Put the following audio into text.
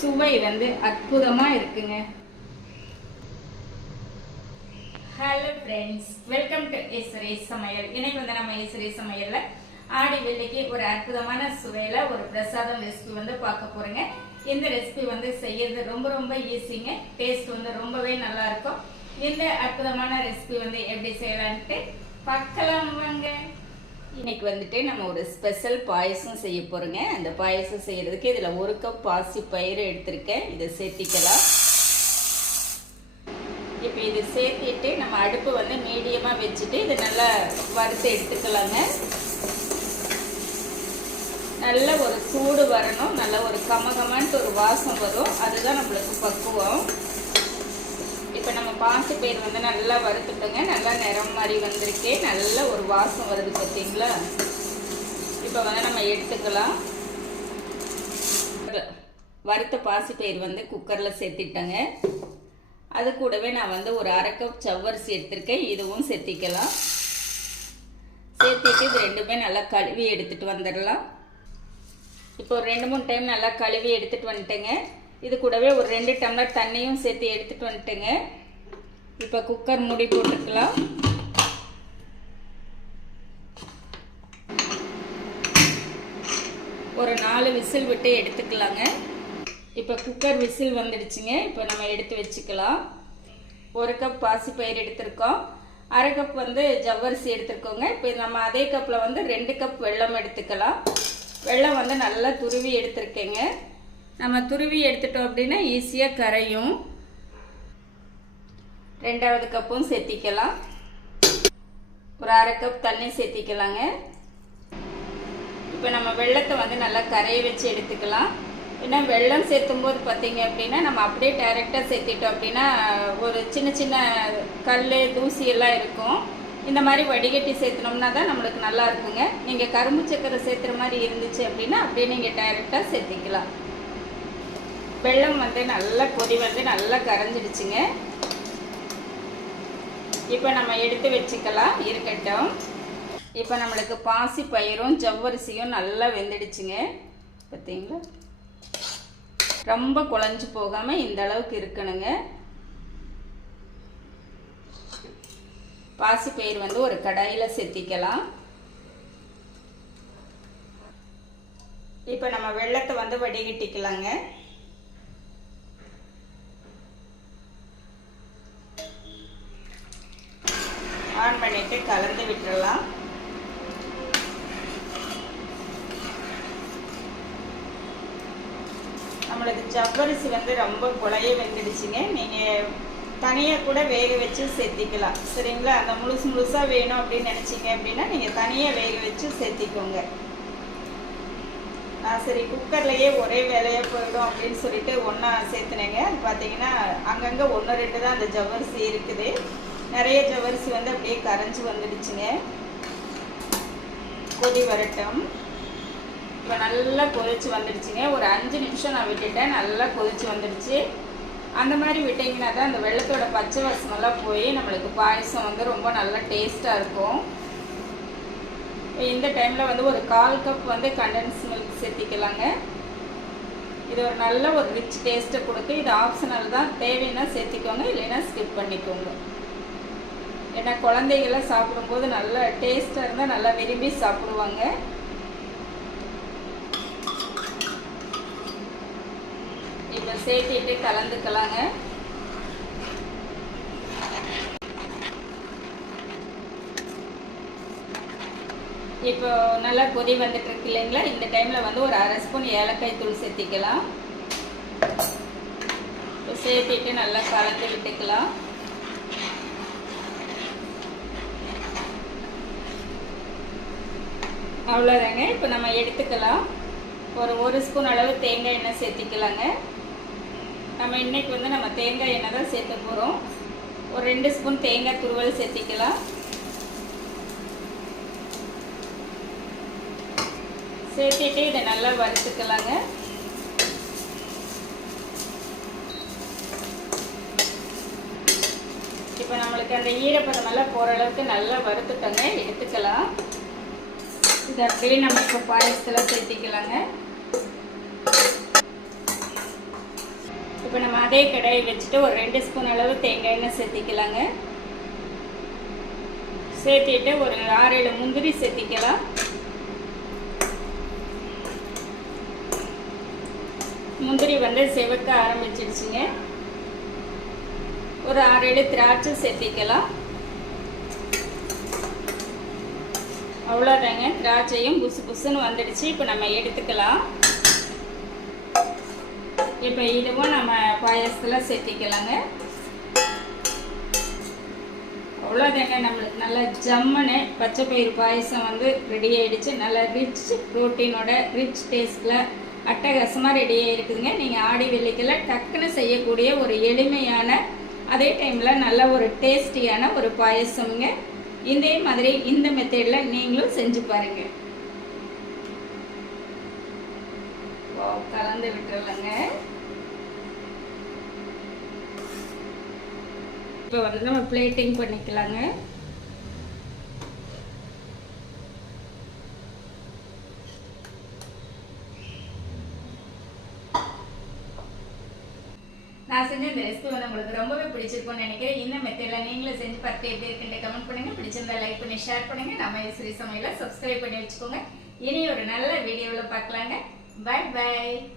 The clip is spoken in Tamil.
சுவை வந்து அற்புதமாக இருக்குங்க. Hello friends, welcome to Eswari சமையல். இன்னைக்கு வந்து நம்ம ஈஸ்வரி சமையலில் ஆடி வெள்ளிக்கு ஒரு அற்புதமான சுவையில் ஒரு பிரசாதம் ரெசிபி வந்து பார்க்க போகிறேங்க. இந்த ரெசிபி வந்து செய்யறது ரொம்ப ஈஸிங்க. டேஸ்ட் வந்து ரொம்பவே நல்லா இருக்கும். இந்த அற்புதமான ரெசிபி வந்து எப்படி செய்யலான்ட்டு பார்க்கலாம் வாங்க. இன்னைக்கு வந்துட்டு நம்ம ஒரு ஸ்பெஷல் பாயசம் செய்ய போகிறோங்க. அந்த பாயசம் செய்யறதுக்கு இதில் 1 கப் பாசி பயிறு எடுத்திருக்கேன். இதை சேர்த்திக்கலாம். இப்போ இது சேர்த்திட்டு நம்ம அடுப்பு வந்து மீடியமாக வச்சுட்டு இதை நல்லா வறுத்து எடுத்துக்கலாங்க. நல்ல ஒரு சூடு வரணும், நல்ல ஒரு கமகமான்ட்டு ஒரு வாசம் வரும். அதுதான் நம்மளுக்கு பக்குவம். இப்போ நம்ம பாசி பயிர் வந்து நல்லா வறுத்துட்டோங்க. நல்லா நிறம் மாதிரி வந்திருக்கே, நல்ல ஒரு வாசம் வருது பார்த்தீங்களா. இப்போ வந்து நம்ம எடுத்துக்கலாம். வறுத்த பாசி பயிர் வந்து குக்கரில் சேர்த்திட்டேங்க. அது கூடவே நான் வந்து ஒரு 1/2 கப் சவ்வரிசி எடுத்திருக்கேன். இதுவும் சேர்த்திக்கலாம். சேர்த்திட்டு இது ரெண்டுமே நல்லா கழுவி எடுத்துட்டு வந்துடலாம். இப்போ ஒரு 2-3 டைம் நல்லா கழுவி எடுத்துட்டு வந்துட்டேங்க. இது கூடவே ஒரு 2 டம்ளர் தண்ணியும் சேர்த்து எடுத்துட்டு வந்துட்டேங்க. இப்போ குக்கர் மூடி போட்டுக்கலாம். ஒரு 4 விசில் விட்டு எடுத்துக்கலாங்க. இப்போ குக்கர் விசில் வந்துடுச்சுங்க. இப்போ நம்ம எடுத்து வச்சுக்கலாம். 1 கப் பாசி பயிர் எடுத்திருக்கோம். 1/2 கப் வந்து ஜவ்வரிசி எடுத்துருக்கோங்க. இப்போ நம்ம அதே கப்பில் வந்து 2 கப் வெல்லம் எடுத்துக்கலாம். வெல்லம் வந்து நல்லா துருவி எடுத்துருக்கேங்க. நம்ம துருவி எடுத்துட்டோம் அப்படின்னா ஈஸியாக கரையும். 2வது கப்பும் சேர்த்திக்கலாம். ஒரு 1/2 கப் தண்ணி சேர்த்திக்கலாங்க. இப்போ நம்ம வெல்லத்தை வந்து நல்லா கரைய வச்சு எடுத்துக்கலாம். ஏன்னா வெல்லம் சேர்த்தும் போது பார்த்தீங்க அப்படின்னா நம்ம அப்படியே டைரெக்டாக சேர்த்திட்டோம் அப்படின்னா ஒரு சின்ன கல் தூசி எல்லாம் இருக்கும். இந்த மாதிரி வடிகட்டி சேர்த்துனோம்னா தான் நம்மளுக்கு நல்லா இருக்குங்க. நீங்கள் கரும்பு சக்கரை சேர்த்துற மாதிரி இருந்துச்சு அப்படின்னா அப்படியே நீங்கள் டைரெக்டாக சேர்த்திக்கலாம். வெல்லம் வந்து நல்லா கொதி வந்து நல்லா கரைஞ்சிடுச்சுங்க. இப்போ நம்ம எடுத்து வச்சுக்கலாம், இருக்கட்டும். இப்போ நம்மளுக்கு பாசி பயிரும் ஜவ்வரிசியும் நல்லா வெந்துடுச்சுங்க. பார்த்தீங்களா, ரொம்ப குழஞ்சு போகாமல் இந்த அளவுக்கு இருக்கணுங்க. பாசி பயிர் வந்து ஒரு கடாயில் சேர்த்திக்கலாம். இப்போ நம்ம வெல்லத்தை வந்து வடிகட்டிக்கலாங்க. ஆன் பண்ணிட்டு கலந்து விட்டுறலாம். நம்மளுக்கு ஜவ்வரிசி வந்து ரொம்ப குழைய வெந்துடுச்சுங்க. நீங்கள் தனியாக கூட வேக வச்சு சேர்த்திக்கலாம், சரிங்களா. அந்த முழுசாக வேணும் அப்படின்னு நினச்சிங்க அப்படின்னா நீங்கள் தனியாக வேக வச்சு சேர்த்திக்கோங்க. நான் சரி குக்கர்லேயே ஒரே வேலையாக போயிடும் அப்படின்னு சொல்லிட்டு ஒன்றா சேர்த்துனேங்க. அது பார்த்தீங்கன்னா அங்கங்கே 1-2 தான் அந்த ஜவ்வரிசி இருக்குது. நிறைய ஜவ்வரிசி வந்து அப்படியே கரைஞ்சி வந்துடுச்சுங்க. கொதி வரட்டும். இப்போ நல்லா கொதிச்சு வந்துடுச்சுங்க. ஒரு 5 நிமிஷம் நான் விட்டுட்டேன். நல்லா கொதிச்சு வந்துடுச்சு. அந்த மாதிரி விட்டிங்கன்னா தான் அந்த வெள்ளத்தோட பச்சை வாசமெல்லாம் போய் நம்மளுக்கு பாயசம் வந்து ரொம்ப நல்லா டேஸ்ட்டாக இருக்கும். இந்த டைமில் வந்து ஒரு 1/4 கப் வந்து கண்டென்ஸ் மில்க் சேர்த்திக்கலாங்க. இது ஒரு நல்ல ஒரு ரிச் டேஸ்ட்டை கொடுத்து, இது ஆப்ஷனல் தான். தேவைன்னா சேர்த்திக்கோங்க, இல்லைன்னா ஸ்கிப் பண்ணிக்கோங்க. ஏன்னா குழந்தைகள்லாம் சாப்பிடும்போது நல்லா டேஸ்ட்டாக இருந்தால் நல்லா விரும்பி சாப்பிடுவாங்க. இப்போ சேர்த்திட்டு கலந்துக்கலாங்க. இப்போ நல்லா கொதி வந்துட்டு இருக்கு இல்லைங்களா. இந்த டைமில் வந்து ஒரு 1/2 ஸ்பூன் ஏலக்காய் தூள் சேர்த்திக்கலாம். சேர்த்திட்டு நல்லா கலந்து விட்டுக்கலாம். அவ்வளோதாங்க. இப்போ நம்ம எடுத்துக்கலாம். ஒரு 1 ஸ்பூன் அளவு தேங்காய் எண்ணெய் சேர்த்திக்கலாங்க. நம்ம இன்னைக்கு வந்து நம்ம தேங்காய் எண்ணெய் தான் சேர்த்த போகிறோம். ஒரு 2 ஸ்பூன் தேங்காய் துருவல் சேர்த்திக்கலாம். சேர்த்திட்டு இதை நல்லா வறுத்துக்கலாங்க. இப்போ நம்மளுக்கு அந்த ஈரப்பதமெல்லாம் போகிற அளவுக்கு நல்லா வறுத்துட்டோங்க. எடுத்துக்கலாம். இதை அப்படியே நம்ம இப்போ பாயசத்தில் சேர்த்திக்கலாங்க. இப்போ நம்ம அதே கடாயை வச்சுட்டு ஒரு 2 ஸ்பூன் அளவு தேங்காய் எண்ணெய் சேர்த்திக்கலாங்க. சேர்த்திட்டு ஒரு 6-7 முந்திரி சேர்த்திக்கலாம். முந்திரி வந்து செவக்க ஆரம்பிச்சிடுச்சுங்க. ஒரு 6-7 திராட்சை சேர்த்திக்கலாம். அவ்வளோதாங்க, திராட்சையும் புசு புசுன்னு வந்துடுச்சு. இப்போ நம்ம எடுத்துக்கலாம். இப்போ இதுவும் நம்ம பாயசத்தில் சேர்த்திக்கலாங்க. அவ்வளோதாங்க, நம்மளுக்கு நல்லா ஜம்முன்னு பச்சை பயிறு பாயசம் வந்து ரெடி ஆகிடுச்சு. நல்லா ரிச் ப்ரோட்டீனோட ரிச் டேஸ்ட்டில் அட்டகாசமாக ரெடி ஆகிருக்குதுங்க. நீங்கள் ஆடி வெள்ளிக்கிழமை டக்குன்னு செய்யக்கூடிய ஒரு எளிமையான அதே டைமில் நல்ல ஒரு டேஸ்டியான ஒரு பாயசம்ங்க. இதே மாதிரி இந்த மெத்தடில் நீங்களும் செஞ்சு பாருங்க. கலந்து விட்டுறலங்க. இப்போ வந்து நம்ம பிளேட்டிங் பண்ணிக்கலாங்க. நான் செஞ்ச இந்த ரெசிபி வந்து உங்களுக்கு ரொம்பவே பிடிச்சிருக்கும்னு நினைக்கிறேன். இந்த மெத்தடில் நீங்களும் செஞ்சு பார்த்து எப்படி இருக்குன்னு கமெண்ட் பண்ணுங்க. பிடிச்சிருந்தா லைக் பண்ணி ஷேர் பண்ணுங்க. நம்ம ஸ்ரீ சமையலை சப்ஸ்கிரைப் பண்ணி வச்சுக்கோங்க. இனி ஒரு நல்ல வீடியோவில் பார்க்கலாங்க. Bye by.